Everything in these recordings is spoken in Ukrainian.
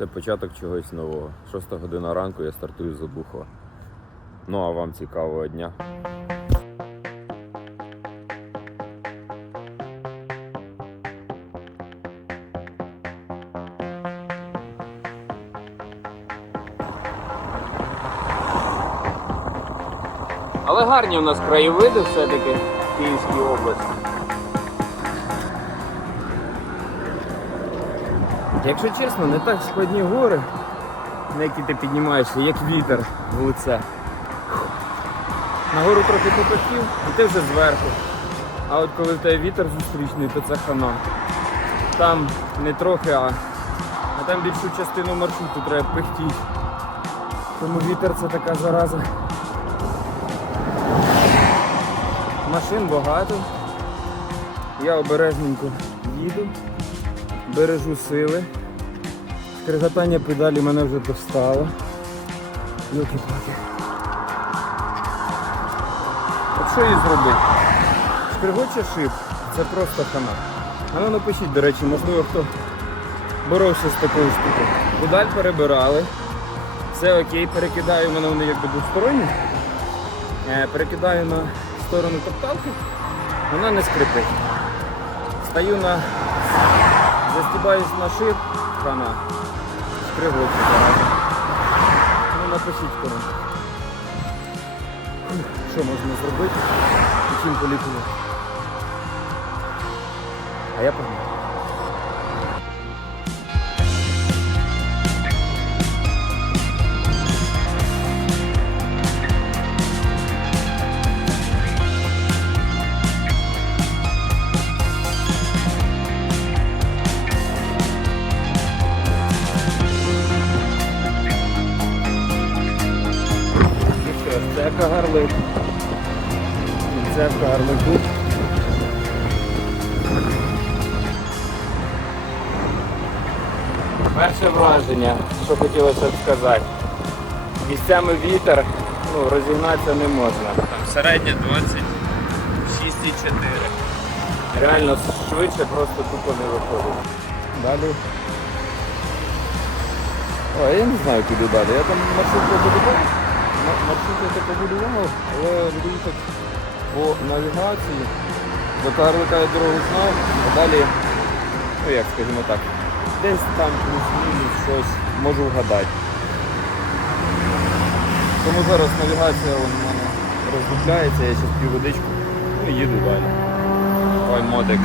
Це початок чогось нового. Шоста година ранку я стартую з Обухова. Ну а вам цікавого дня. Але гарні у нас краєвиди все-таки Київській області. Якщо чесно, не так складні гори, на які ти піднімаєшся, як вітер в лице. Нагору трохи потопів, і ти вже зверху. А от коли в тебе вітер зустрічний, то це хана. Там не трохи, а, а там більшу частину маршруту треба пихтіти. Тому вітер це така зараза. Машин багато. Я обережненько їду, бережу сили. Скриготання педалі мене вже достало. Йоки-паки. От що їй зробити? Шкригоче шип, це просто хана. А ну напишіть, до речі, можливо, хто боровся з такою штукою. Педаль перебирали. Все окей, перекидаю, мене вони якби двосторонні. Е, Перекидаю на сторону топталки, вона не скрипить. Стаю на. Застібаюсь на шип, хана. Скригоче зараз. Ну напишіть в. Що можна зробити і чим полікувати. А я погнав. Хотілося б сказати. Місцями вітер, ну, розігнатися не можна. Там середня 26,4. Реально швидше просто тупо не виходить. Далі. О, я не знаю куди далі. Я там маршрут побудував. Ма- Маршрут я побудував, але їхати по навігації. До Карлика я дорогу знав, а далі, ну як скажімо так, десь там плюс-мінус щось можу вгадати. Тому зараз навігація у мене роздупляється, я зараз п'ю водичку, ну і їду далі. Ой, модик.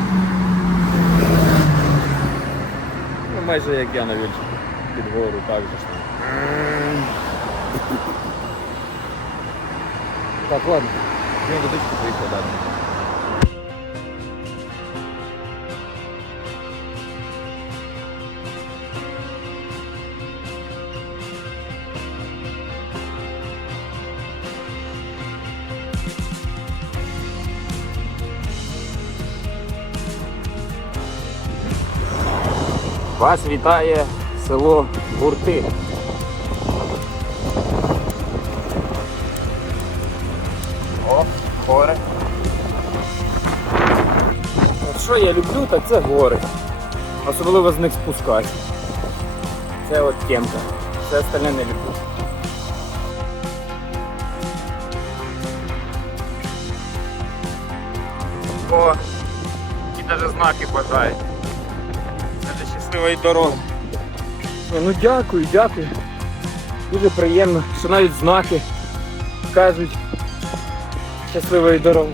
Ну майже як я на вільчику. Під гору так же ж. Так, ладно. Я водичку поїхав далі. Вас вітає село Гурти. О, гори. Що я люблю, так це гори. Особливо з них спускати. Це от темка. Все остальне не люблю. О, і навіть знаки бажають. Щасливої дороги. Ну дякую, дякую. Дуже приємно, що навіть знаки кажуть щасливої дороги.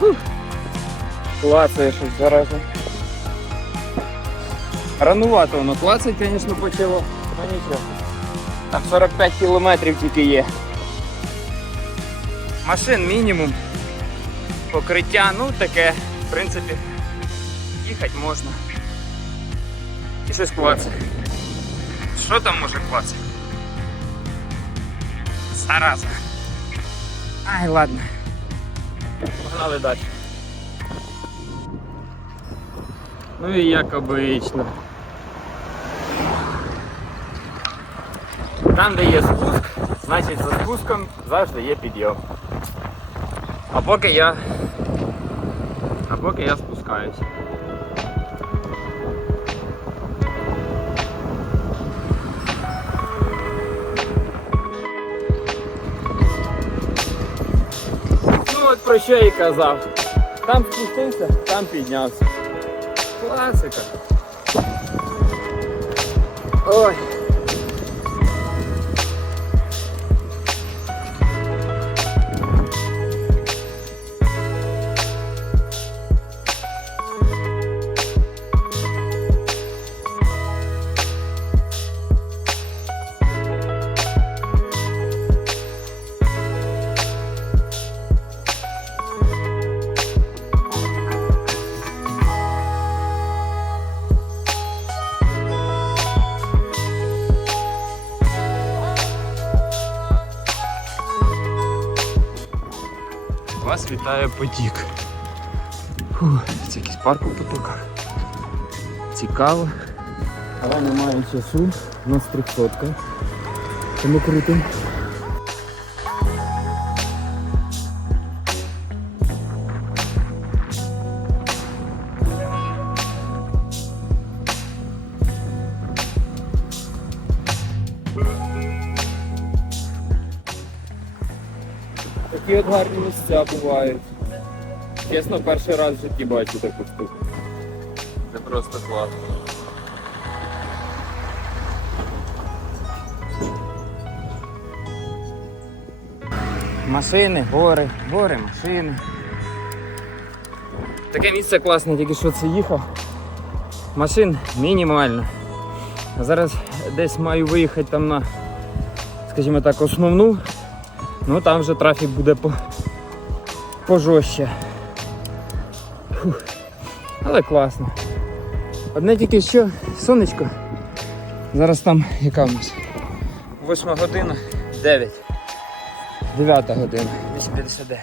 Фух. Клацає щось зараза. Ранувато воно клацать, звісно, почало. Там 45 кілометрів тільки є. Машин мінімум. Покриття, ну таке, в принципі, їхати можна. Щось клацає. Що там може клацати? Зараза. Ай, ладно. Погнали далі. Ну і як обично. Там, де є спуск, значить за спуском завжди є підйом. А поки я. А поки я спускаюсь. Про що і казав. Там спустився, там піднявся. Класика. Ой. Вас вітає потік. Фу, це якийсь парк у потоках. Цікаво. Але немає часу, у нас трьохсотка. Тому крутим. Місця бувають. Чесно, перший раз в житті бачу таку штуку. Це просто класно. Машини, гори, гори, машини. Таке місце класне, тільки що це їхав. Машин мінімально. Зараз десь маю виїхати там на, скажімо так, основну. Ну там вже трафік буде по... пожорстче. Фух. Але класно. Одне тільки що сонечко. Зараз там яка в нас? 8 година, 9. 9 година, 8.59.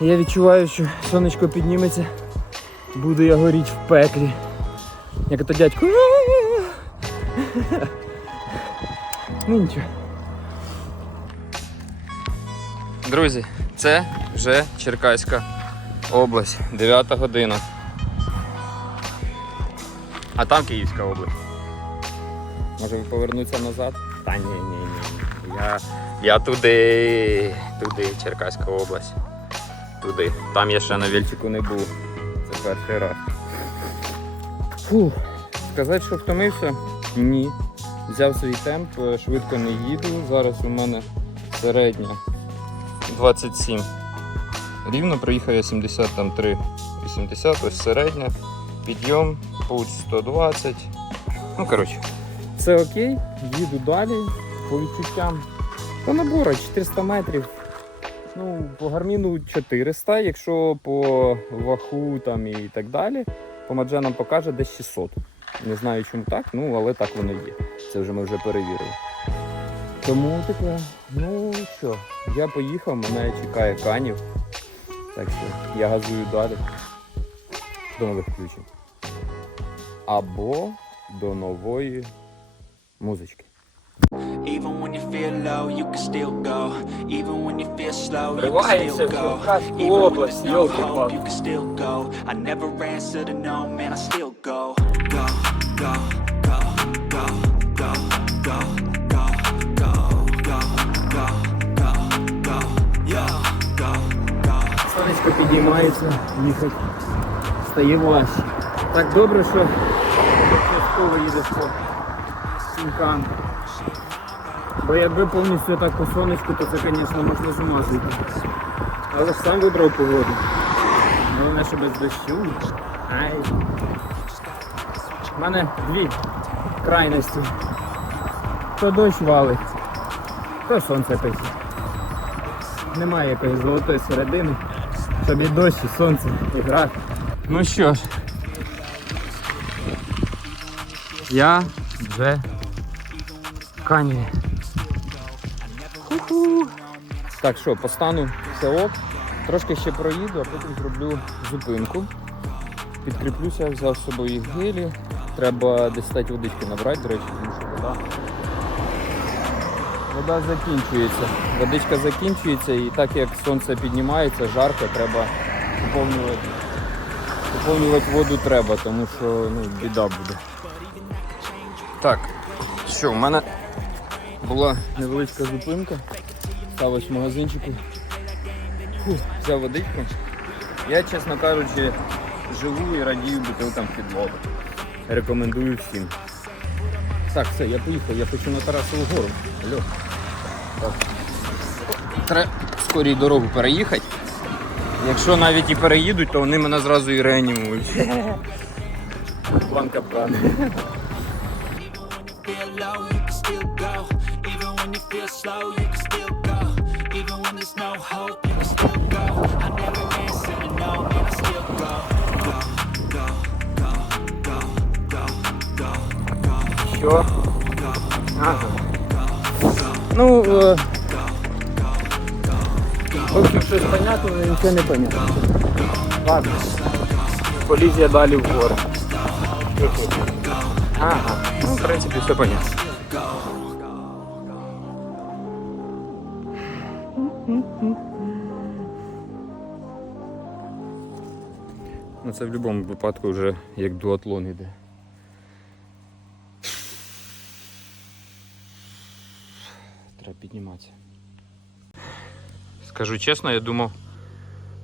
Я відчуваю, що сонечко підніметься, буду я горіти в пеклі. Як то дядько. Ну нічого. Друзі, це вже Черкаська область, 9 година. А там Київська область. Може повернутися назад? Та ні, ні. ні. Я, я туди, туди, Черкаська область. Туди. Там я ще на Вільчику не був. Це перший раз. Фух. Сказати, що втомився? Ні. Взяв свій темп, е, швидко не їду. Зараз у мене середня 27. Рівно проїхав я 73, 80, ось середня. Підйом, путь 120. Ну, коротше. Все окей, їду далі по відчуттям. По набору 400 метрів. Ну, по гарміну 400, якщо по ваху там і так далі, по маджанам покаже десь 600. Не знаю чому так, ну але так воно є. Це вже ми вже перевірили. Тому таке, ну що, я поїхав, мене чекає канів. Так що я газую далі. До нових включень. Або до нової музички. Even when you feel low, you can still go. Even when you feel slow, you can still go. Even when there's no hope, you can still go. I never answer to no, man, I still go, go, go, Сонечко підіймається, їхати стає важче. Так добре, що частково їдеш по сінкам. Бо якби повністю так по сонечку, то це, звісно, можна з. Але ж сам вибрав погоду. Головне, що без дощу. Ай. У мене дві крайності. То дощ валить, то сонце пече. Немає якоїсь золотої середини, щоб і дощ, і сонце, і. Ну що ж, я вже в. Ху-ху. Так що, постану все ок, трошки ще проїду, а потім зроблю зупинку. Підкріплюся, взяв з собою гелі. Треба десь стати водички набрати, до речі, тому що вода. Вода закінчується. Водичка закінчується і так як сонце піднімається, жарко, треба поповнювати. Поповнювати воду треба, тому що ну, біда буде. Так, що, в мене була невеличка зупинка. Став в магазинчику. Фух, взяв водичку. Я, чесно кажучи, живу і радію бутилкам підлоги. Рекомендую всім. Так, все, я поїхав, я хочу на Тарасову гору. Алло. Треба скорій дорогу переїхати. Якщо навіть і переїдуть, то вони мене зразу і реанімують. План капкан. Що? Ага. Ну, е, в общем, щось понятно, але нічого не понятно. Ладно. Поліз я далі в гори. Ага. Ну, в принципі, все понятно. Ну, це в будь-якому випадку вже як дуатлон іде. Підніматися. Скажу чесно, я думав,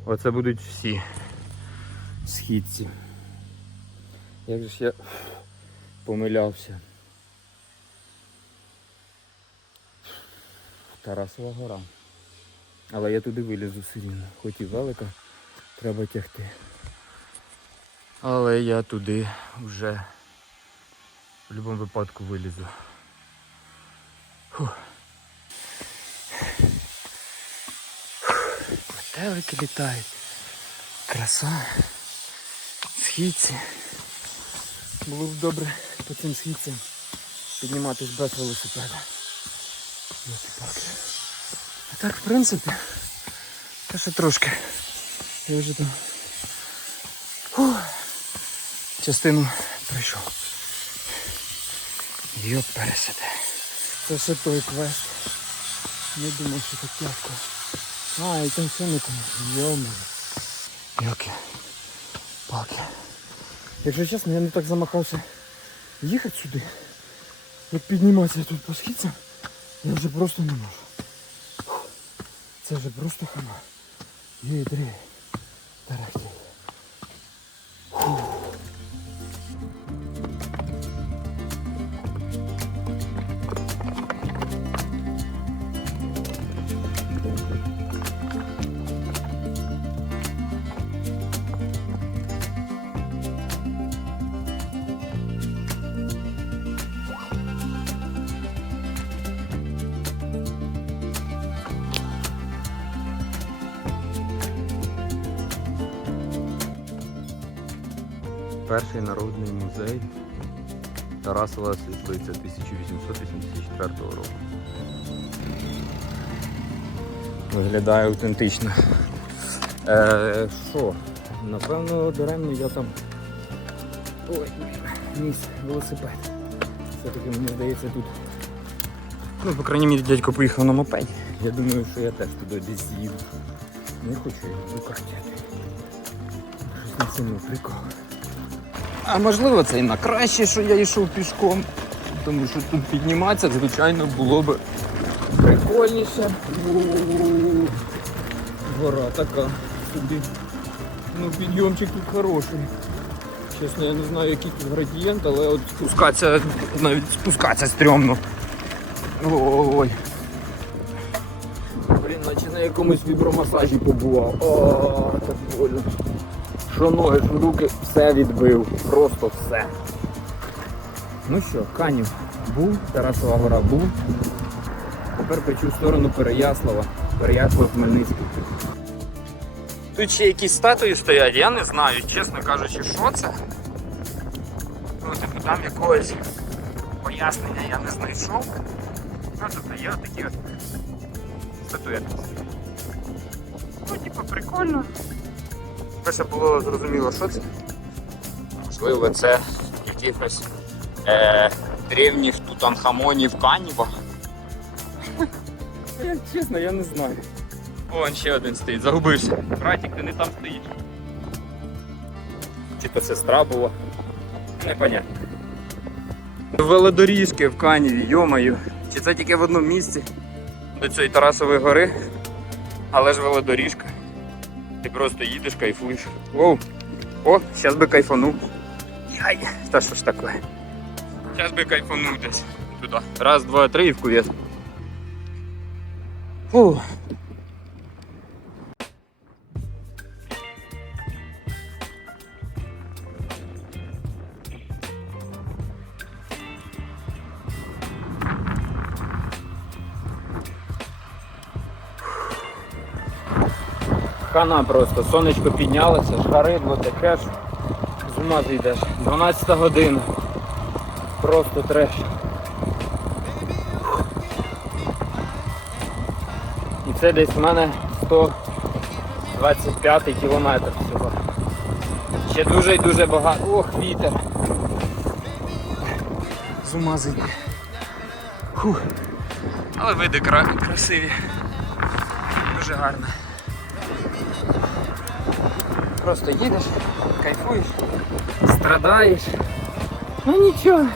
оце будуть всі східці. Як же ж я помилявся. Тарасова гора. Але я туди вилізу рівно. Хоч і велика, треба тягти. Але я туди вже в будь-якому випадку вилізу. Фух. Метелики літають. Краса. Східці. Було б добре по цим східцям підніматись без велосипеда. А так, в принципі, та ще трошки. Я вже там фух, частину пройшов. Йоп пересяде. Це ще той квест. Не думав, що так тяжко. А, і там там. Йома. Йоки. Палки. Якщо чесно, я не так замахався їхати сюди. Як підніматися тут по східцям, я вже просто не можу. Це вже просто хана. Є дрі. Тарахті. Перший народний музей Тарасова Світлиця 1884 року. Виглядає автентично. Е, Що? Напевно, даремно я там. Ой, ніс велосипед. Все-таки мені здається тут. Ну, по крайній мірі, дядько поїхав на мопеді. Я думаю, що я теж туди десь з'їду. Не хочу його викартяти. Щось на цьому прикол. А можливо це і на краще, що я йшов пішком. Тому що тут підніматися, звичайно, було б прикольніше. Гора така собі. Ну, підйомчик тут хороший. Чесно, я не знаю, який тут градієнт, але от спускатися, навіть спускатися стрьомно. Ой. Блін, наче на якомусь вібромасажі побував. О, так больно. Що ноги, що руки, все відбив. Просто все. Ну що, Канів був, Тарасова гора був. Тепер печу в сторону Переяслава. Переяслав Хмельницький. Тут ще якісь статуї стоять, я не знаю, чесно кажучи, що це. Ну, типу там якогось пояснення я не знайшов. Ну, тобто є такі от статуетки. Ну, типу, прикольно. Перше було зрозуміло, що це. Можливо, це якихось е, древніх тутанхамонів каніва. Я чесно, я не знаю. Вон ще один стоїть, загубився. Братик, ти не там стоїш. Чи то сестра була. Непонятно. Велодоріжки в Каніві, йомаю. Чи це тільки в одному місці до цієї Тарасової гори, але ж велодоріжка. Ти просто їдеш, кайфуєш. Воу. О, зараз би кайфанув. Яй, та що ж таке? Зараз би кайфанув десь туди. Раз, два, три і в кувет. Фу. Хана просто, сонечко піднялося, шаридло таке ж. З ума зійдеш. 12 година. Просто треш. І це десь в мене 125 кілометр всього. Ще дуже і дуже багато. Ох, вітер. З ума зійде. Фух. Але види кра- красиві. Дуже гарно. Просто їдеш, кайфуєш, страдаєш. Ну нічого.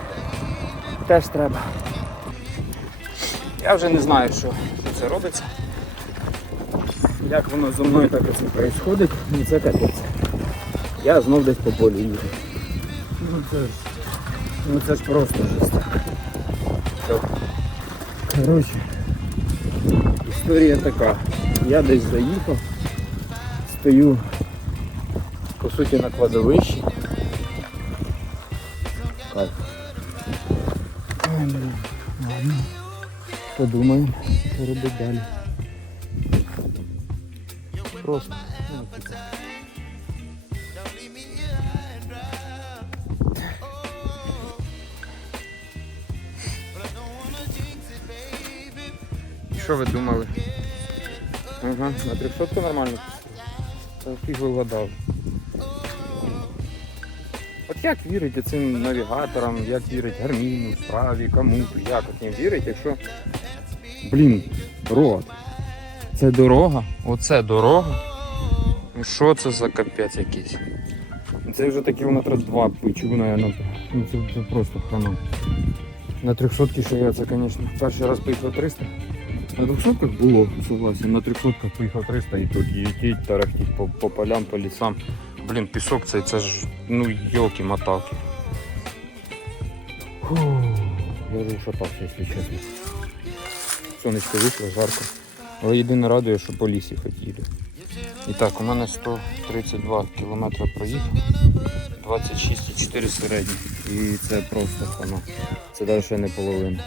Теж треба. Я вже не знаю, що це робиться. Як воно зі мною так оце відбувається, і це капець. Я знов десь по полю їду. Ну це ж, ну це ж просто жесть. Все. Коротше, історія така. Я десь заїхав, стою по суті на кладовищі. Кайф. Блін. Ладно. Подумаємо, що робити далі. Просто. Що ви думали? Ага, на 300 нормально. Фіг ви вгадав. От як вірити цим навігаторам, як вірить Гарміну, справі, кому-то, як от їм вірить, якщо. Блін, рот. Це дорога, оце дорога. Ну що це за капець якийсь? Це вже так кілометра два печу, наверное. Ну це, це просто хана. На 300 що я це, звісно, перший раз поїхав 300. На 200 було, согласен, на 300 поїхав 300 і тут їздить, тарахтіть по, по полям, по лісам. Блін, пісок цей, це ж, ну, йолки моталки Я вже шатався, якщо чесно. Сонечко вийшло, жарко. Але єдине радує, що по лісі хоч їду. І так, у мене 132 кілометри проїхав, 26,4 середні. І це просто хана. Це навіть не половина.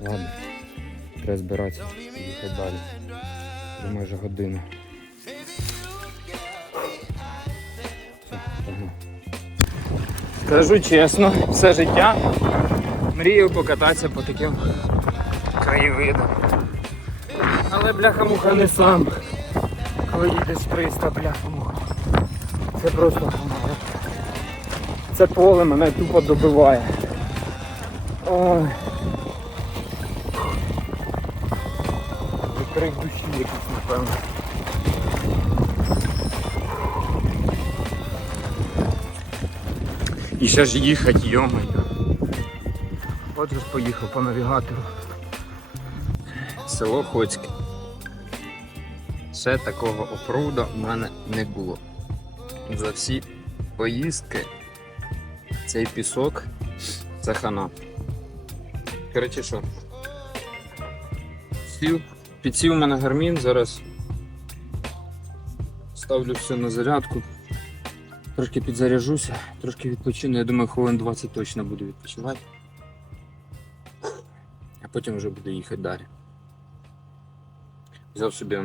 Ладно, треба збиратися і їхати далі. Вже майже година. Скажу чесно, все життя мріяв покататися по таким краєвидам. Але бляха-муха не сам. Коли їдеш 300 бляха-муха. Це просто. Це поле мене тупо добиває. Ой. Крик душі якийсь, напевно. І ще ж їхати, йомаю. От же поїхав по навігатору. Село Хоцьке. Ще такого офроуда у мене не було. За всі поїздки цей пісок це хана. Коротше що? Сів, підсів у мене гармін, зараз ставлю все на зарядку. Трошки підзаряжуся, трошки відпочину. Я думаю, хвилин 20 точно буду відпочивати. А потім вже буду їхати далі. Взяв собі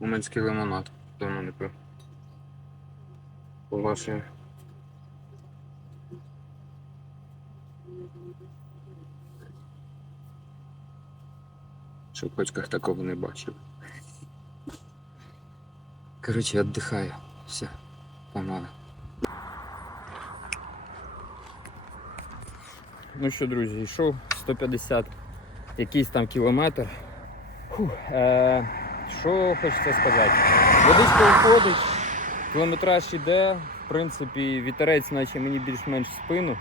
уманський лимонад. Давно не пив. По вашій. Щоб в Хоцьках такого не бачив. Короче, отдыхаю. Все, погнали. Ну що, друзі, йшов 150 якийсь там кілометр. Фух, е, що хочеться сказати? Водичка виходить, кілометраж іде, в принципі, вітерець, наче мені більш-менш спину.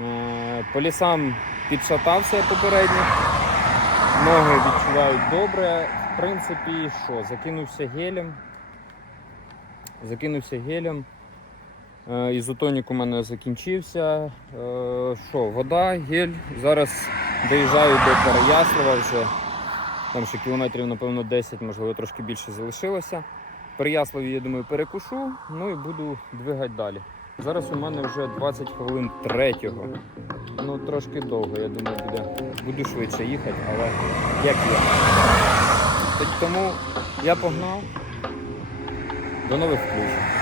Е, по лісам підшатався попередньо. Ноги відчувають добре. В принципі, що, закинувся гелем. Закинувся гелем. Е, Ізотонік у мене закінчився. Е, Що, вода, гель. Зараз доїжджаю до Переяслава вже. Там ще кілометрів, напевно, 10, можливо, трошки більше залишилося. В Переяславі, я думаю, перекушу, ну і буду двигати далі. Зараз у мене вже 20 хвилин третього. Ну, трошки довго, я думаю, буде. Буду швидше їхати, але як є. Тому я погнав. До нових включень.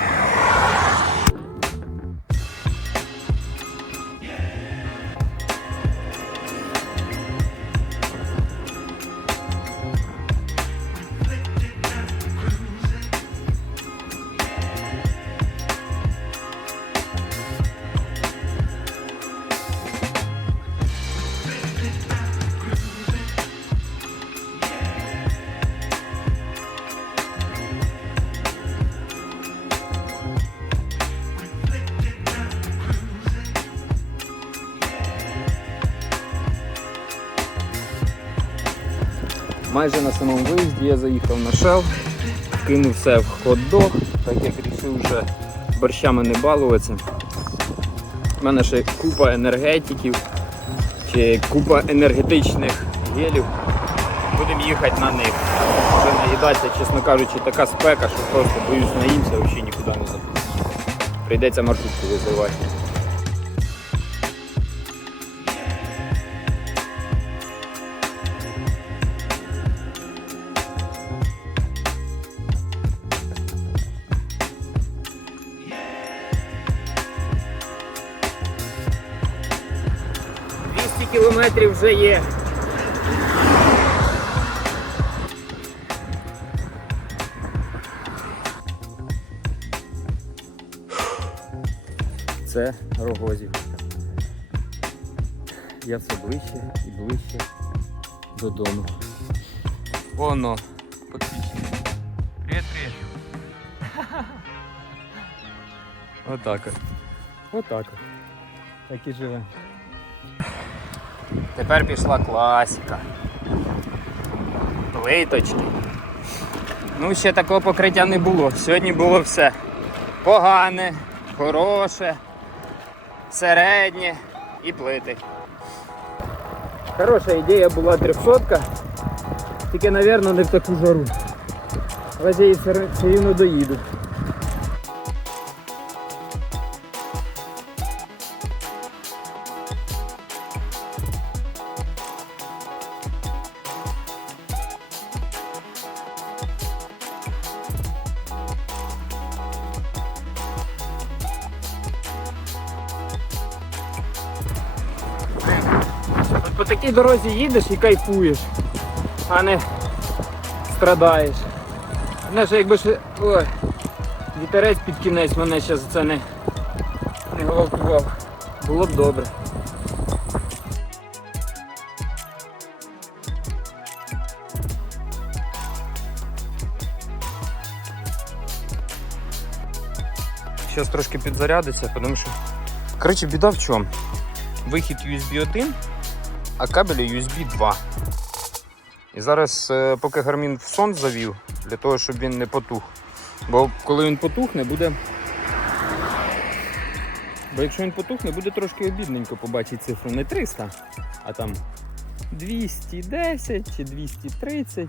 Майже на самому виїзді я заїхав на шел, кинув все в хот-дог, так як вирішив вже борщами не балуватися. У мене ще купа енергетиків чи купа енергетичних гелів. Будемо їхати на них. Вже наїдатися, чесно кажучи, така спека, що просто боюсь наїмся, взагалі нікуди не запустити. Прийдеться маршрутку визивати. Кілометрів вже є. Це Рогозів. Я все ближче і ближче додому. Воно, підписчик. Привіт, привіт. Отак. Отак. Так і живе. Тепер пішла класика. Плиточки. Ну, ще такого покриття не було. Сьогодні було все погане, хороше, середнє і плити. Хороша ідея була 300 тільки, мабуть, не в таку жару. Але все все рівно по такій дорозі їдеш і кайфуєш, а не страдаєш. Мене ж якби ще ой, вітерець під кінець мене ще за це не, не гвалтував. Було б добре. Зараз трошки підзарядиться, тому що. Коротше, біда в чому? Вихід USB 1, а кабелі USB 2. І зараз, е, поки Гармін в сон завів, для того, щоб він не потух. Бо коли він потухне, буде. Бо якщо він потухне, буде трошки обідненько побачити цифру не 300, а там 210 чи 230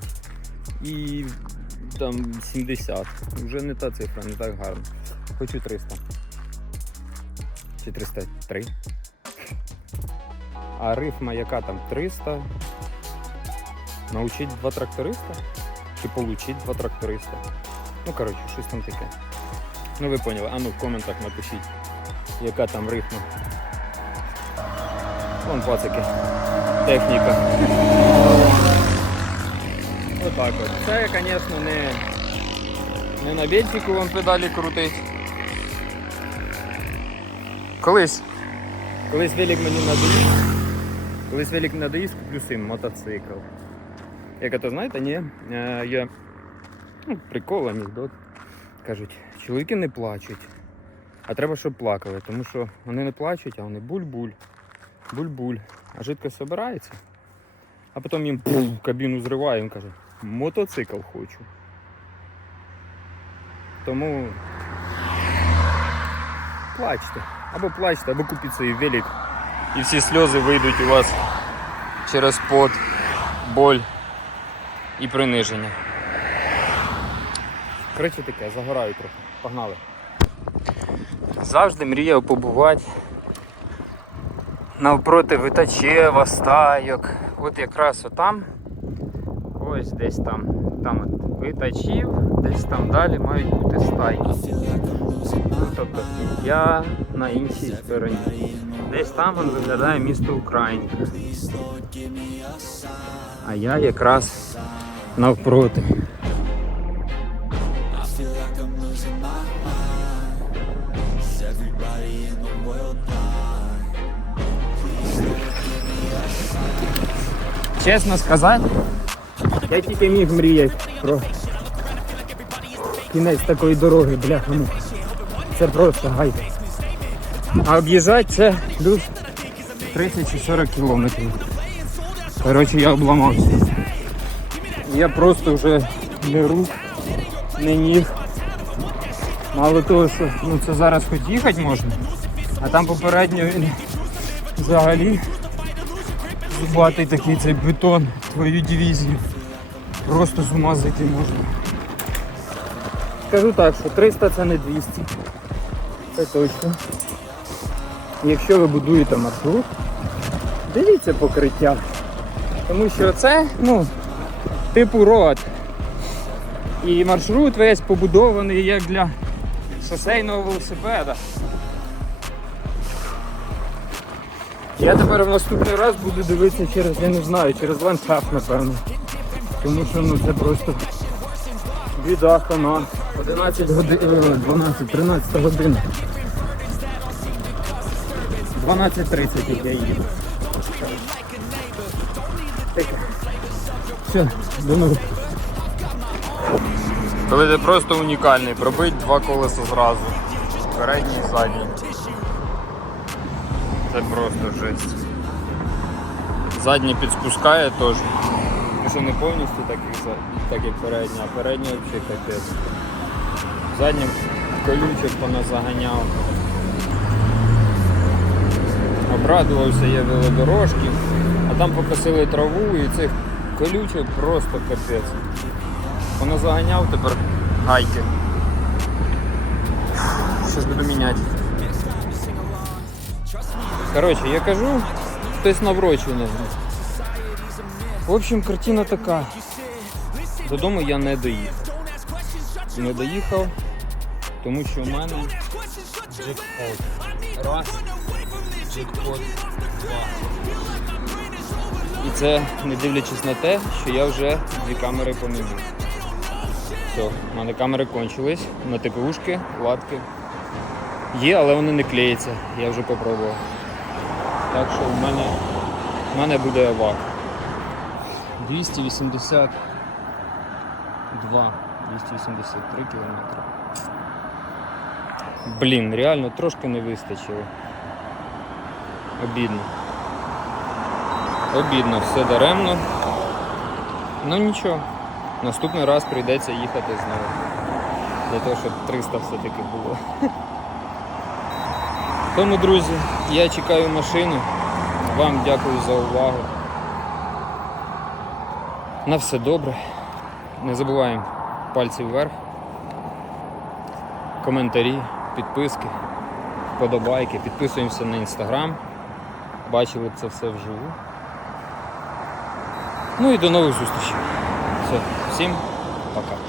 і там 70. Вже не та цифра, не так гарно. Хочу 300. Чи 303. А рифма яка там 300? Научить два тракториста? Чи получить два тракториста? Ну, коротше, щось там таке. Ну ви поняли, а ну в коментах напишіть, яка там рифма. Вон пацики. Техніка. Отак от. Це, звісно, не, не на бельчику вам педалі крутить. Колись. Колись велик мені надоїв. Колись велик надоїсть, куплю сим мотоцикл. Як це знаєте, ні? Е, є ну, прикол, анекдот. Кажуть, чоловіки не плачуть. А треба, щоб плакали, тому що вони не плачуть, а вони буль-буль. Буль-буль. А жидкость збирається. А потім їм пуф, кабіну зриває, він каже, мотоцикл хочу. Тому плачте. Або плачте, або купіть свій велик. І всі сльози вийдуть у вас через пот, боль і приниження. Коротше таке, загораю трохи. Погнали. Завжди мріяв побувати навпроти Витачева, стайок. От якраз отам. Ось десь там. Там от Витачів, десь там далі мають бути стайки. Тобто я на іншій стороні. Десь там он виглядає місто Українка. А я якраз навпроти. Чесно сказати, я тільки міг мріяти про кінець такої дороги, бляха. Це просто гайка. А об'їжджати це плюс 30 чи 40 кілометрів. Коротше, я обламався. Я просто вже не рук, не ніг. Мало того, що ну, це зараз хоч їхати можна, а там попередньо він взагалі зубатий такий цей бетон, твою дивізію. Просто з ума зайти можна. Скажу так, що 300 це не 200. Це точно. Якщо ви будуєте маршрут, дивіться покриття. Тому що це, ну, типу рот. І маршрут весь побудований як для шосейного велосипеда. Я тепер в наступний раз буду дивитися через, я не знаю, через ландшафт, напевно. Тому що ну це просто біда хана. 11 годин, 12, 13 година. 12.30 я їду. Все, до. Коли ти просто унікальний, пробить два колеса зразу. Передній і задній. Це просто жесть. Заднє підспускає теж. Що не повністю так як, так як передня, а передня взагалі капець. Заднім колючок вона заганяв. Обрадувався я велодорожки, а там покосили траву і цих колючок просто капець. Вона заганяв тепер гайки. Щось буду міняти. Коротше, я кажу, хтось наврочений. В общем, картина така. Додому я не доїхав. Не доїхав, тому що в мене джекпот. Раз, два. І це не дивлячись на те, що я вже дві камери поміняв. Все, в мене камери кончились на ТПУшки, латки. Є, але вони не клеяться, я вже попробував. Так що в мене, в мене буде авак. 282, 283 кілометри. Блін, реально трошки не вистачило. Обідно. Обідно, все даремно. Ну нічого. Наступний раз прийдеться їхати знову. Для того, щоб 300 все-таки було. Тому, друзі, я чекаю машину. Вам дякую за увагу. На все добре. Не забуваємо пальці вверх, коментарі, підписки, вподобайки. Підписуємося на інстаграм. Бачили це все вживу. Ну і до нових зустрічей. Все, всім пока.